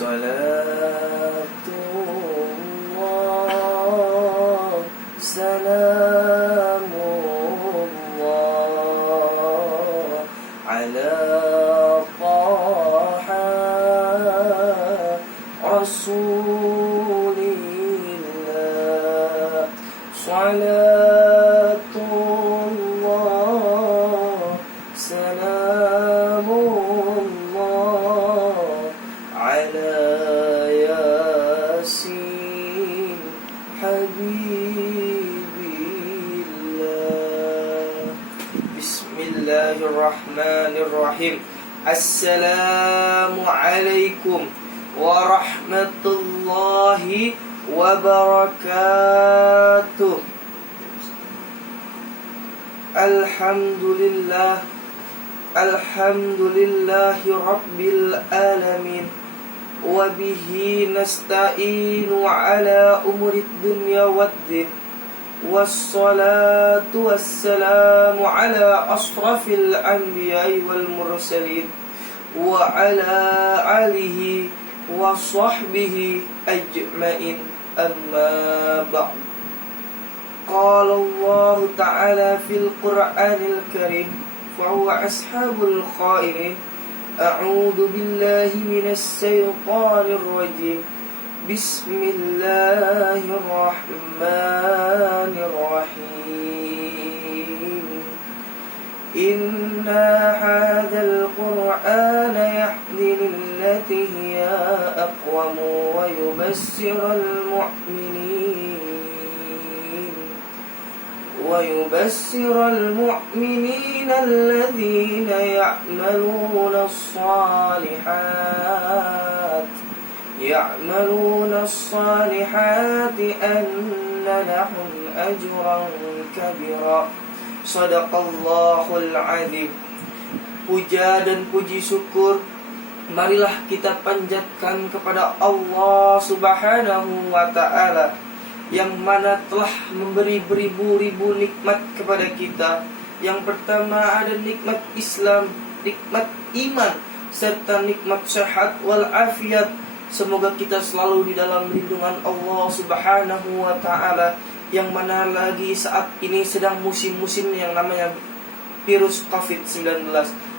Salatullah, salamullah ala Taha Rasulillah. Salatullah, salamullah ala Yasin Habibillah. Bismillahirrahmanirrahim. Assalamualaikum warahmatullahi wabarakatuh. Alhamdulillah, alhamdulillahi rabbil alamin. Wabihi nasta'inu ala umurid dunya waddin. Wassalatu wassalamu ala asrafil anbiya'i wal mursalin, wa ala alihi wa sahbihi ajma'in, amma ba'd. Qala Allah ta'ala fil Qur'anil Karim, fa huwa ashabul khairin. A'udzu billahi minas syaitonir rajim. Bismillahirrahmanirrahim. Inna hadzal Qur'ana yahdi lillati hiya aqwam wa yubassirul mu'minin الذين يعملون الصالحات أن لهم أجرا كبيرا. Sadaqallahul azim. Puja dan puji syukur marilah kita panjatkan kepada Allah Subhanahu wa ta'ala, yang mana telah memberi beribu-ribu nikmat kepada kita. Yang pertama ada nikmat Islam, nikmat iman, serta nikmat sehat wal afiat. Semoga kita selalu di dalam lindungan Allah Subhanahu wa ta'ala, yang mana lagi saat ini sedang musim-musim yang namanya virus COVID-19.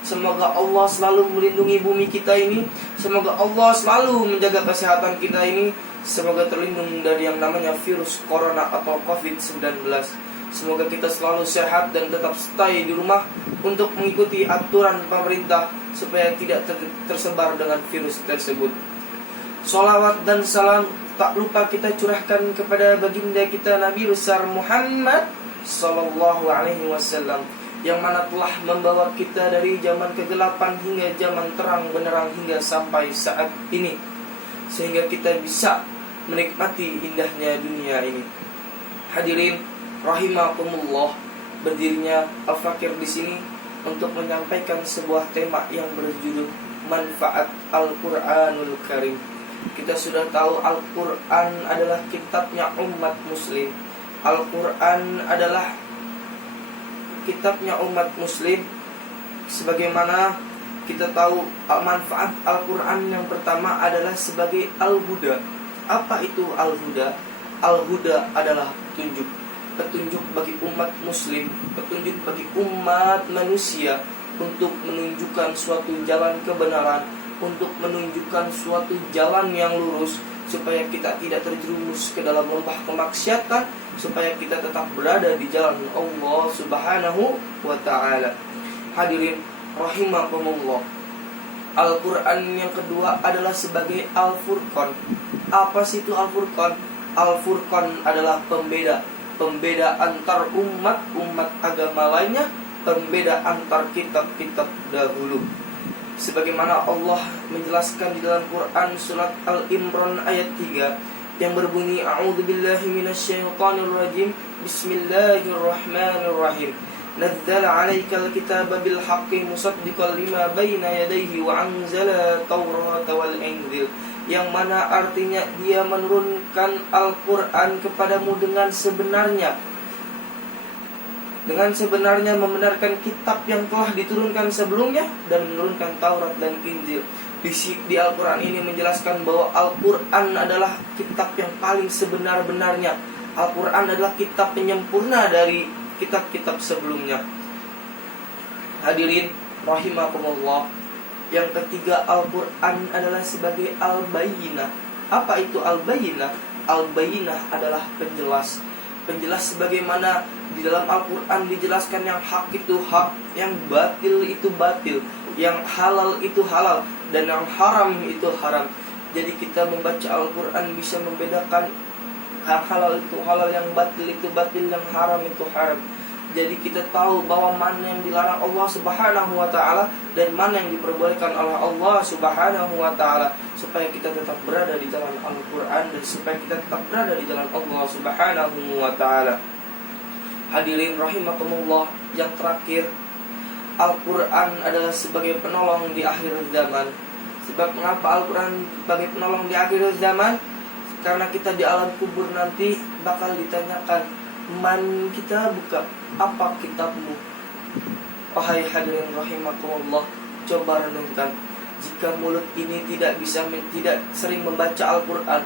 Semoga Allah selalu melindungi bumi kita ini. Semoga Allah selalu menjaga kesehatan kita ini. Semoga terlindung dari yang namanya virus corona atau COVID-19. Semoga kita selalu sehat dan tetap stay di rumah untuk mengikuti aturan pemerintah supaya tidak tersebar dengan virus tersebut. Salawat dan salam tak lupa kita curahkan kepada baginda kita Nabi besar Muhammad sallallahu alaihi wasallam, yang mana telah membawa kita dari zaman kegelapan hingga zaman terang benderang hingga sampai saat ini, sehingga kita bisa menikmati indahnya dunia ini. Hadirin rahimakumullah, berdirinya Al-Fakir di sini untuk menyampaikan sebuah tema yang berjudul manfaat Al-Qur'anul Karim. Kita sudah tahu Al-Quran adalah kitabnya umat muslim. Al-Quran adalah kitabnya umat muslim. Sebagaimana kita tahu manfaat Al-Quran yang pertama adalah sebagai Al-Huda. Apa itu Al-Huda? Al-Huda adalah petunjuk. Petunjuk bagi umat muslim, petunjuk bagi umat manusia untuk menunjukkan suatu jalan kebenaran, untuk menunjukkan suatu jalan yang lurus, supaya kita tidak terjerumus ke dalam lembah kemaksiatan, supaya kita tetap berada di jalan Allah Subhanahu wa ta'ala. Hadirin rahimakumullah, Al-Quran yang kedua adalah sebagai Al-Furqan. Apa sih itu Al-Furqan? Al-Furqan adalah pembeda antar umat agama lainnya, pembeda antar kitab-kitab dahulu. Sebagaimana Allah menjelaskan di dalam Quran surat Al-Imran ayat 3 yang berbunyi, A'udzubillahi minasyaitonirrajim, Bismillahirrahmanirrahim. Nazzala 'alaikal kitaba bil haqqi musaddiqan lima baina yadayhi wa anzala taurata wal injil. Yang mana artinya dia menurunkan Al-Quran kepadamu dengan sebenarnya, membenarkan kitab yang telah diturunkan sebelumnya, dan menurunkan Taurat dan Injil. Di Al-Quran ini menjelaskan bahwa Al-Quran adalah kitab yang paling sebenar-benarnya. Al-Quran adalah kitab penyempurna dari kitab-kitab sebelumnya. Hadirin rahimakumullah. Yang ketiga, Al-Quran adalah sebagai Al-Bayyinah. Apa itu Al-Bayyinah? Al-Bayyinah adalah penjelas. Penjelas sebagaimana di dalam Al-Quran dijelaskan yang hak itu hak, yang batil itu batil, yang halal itu halal, dan yang haram itu haram. Jadi kita membaca Al-Quran bisa membedakan yang halal itu halal, yang batil itu batil, yang haram itu haram. Jadi kita tahu bahwa mana yang dilarang Allah Subhanahu wa ta'ala dan mana yang diperbolehkan oleh Allah Subhanahu wa ta'ala, supaya kita tetap berada di jalan Al-Quran dan supaya kita tetap berada di jalan Allah Subhanahu wa ta'ala. Hadirin rahimakumullah, yang terakhir, Al-Quran adalah sebagai penolong di akhir zaman. Sebab mengapa Al-Quran sebagai penolong di akhir zaman? Karena kita di alam kubur nanti bakal ditanyakan, man kita buka, apa kitabmu? Wahai hadirin rahimakumullah, coba renungkan, jika mulut ini tidak sering membaca Al-Quran,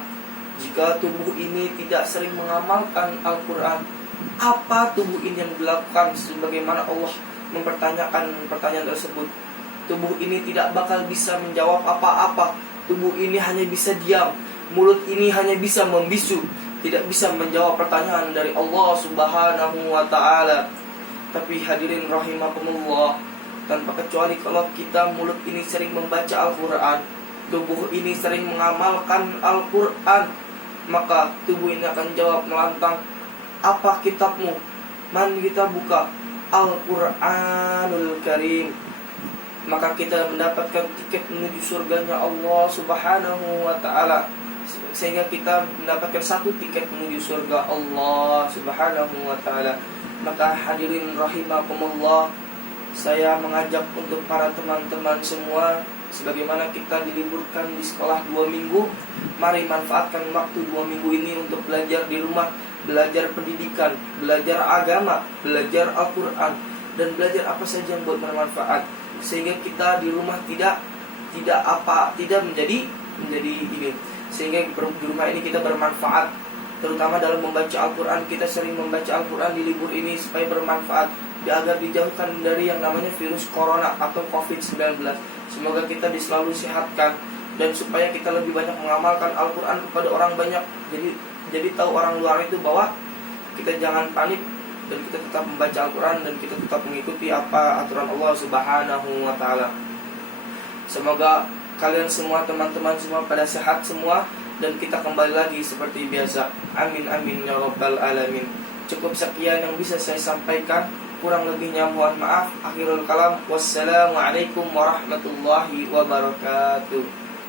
jika tubuh ini tidak sering mengamalkan Al-Quran, apa tubuh ini yang dilakukan? Sebagaimana Allah mempertanyakan pertanyaan tersebut, tubuh ini tidak bakal bisa menjawab apa-apa. Tubuh ini hanya bisa diam, mulut ini hanya bisa membisu, tidak bisa menjawab pertanyaan dari Allah Subhanahu wa ta'ala. Tapi hadirin rahimakumullah, tanpa kecuali kalau kita mulut ini sering membaca Al-Quran, tubuh ini sering mengamalkan Al-Quran, maka tubuh ini akan jawab melantang, apa kitabmu? Man kita buka Al-Quranul Karim. Maka kita mendapatkan tiket menuju surganya Allah Subhanahu wa ta'ala, sehingga kita mendapatkan satu tiket menuju surga Allah Subhanahu wa ta'ala. Maka hadirin rahimakumullah, saya mengajak untuk para teman-teman semua, sebagaimana kita diliburkan di sekolah 2 minggu, mari manfaatkan waktu 2 minggu ini untuk belajar di rumah, belajar pendidikan, belajar agama, belajar Al-Quran, dan belajar apa saja yang buat bermanfaat, sehingga kita di rumah tidak menjadi ini, sehingga di rumah ini kita bermanfaat, terutama dalam membaca Al-Quran. Kita sering membaca Al-Quran di libur ini supaya bermanfaat, agar dijauhkan dari yang namanya virus corona atau COVID-19. Semoga kita selalu sehatkan, dan supaya kita lebih banyak mengamalkan Al-Quran kepada orang banyak. Jadi tahu orang luar itu bahwa kita jangan panik, dan kita tetap membaca Al-Quran, dan kita tetap mengikuti apa aturan Allah Subhanahu wa ta'ala. Semoga kalian semua, teman-teman semua, pada sehat semua, dan kita kembali lagi seperti biasa. Amin amin ya rabbal alamin. Cukup sekian yang bisa saya sampaikan, kurang lebihnya mohon maaf. Akhirul kalam, wassalamualaikum warahmatullahi wabarakatuh.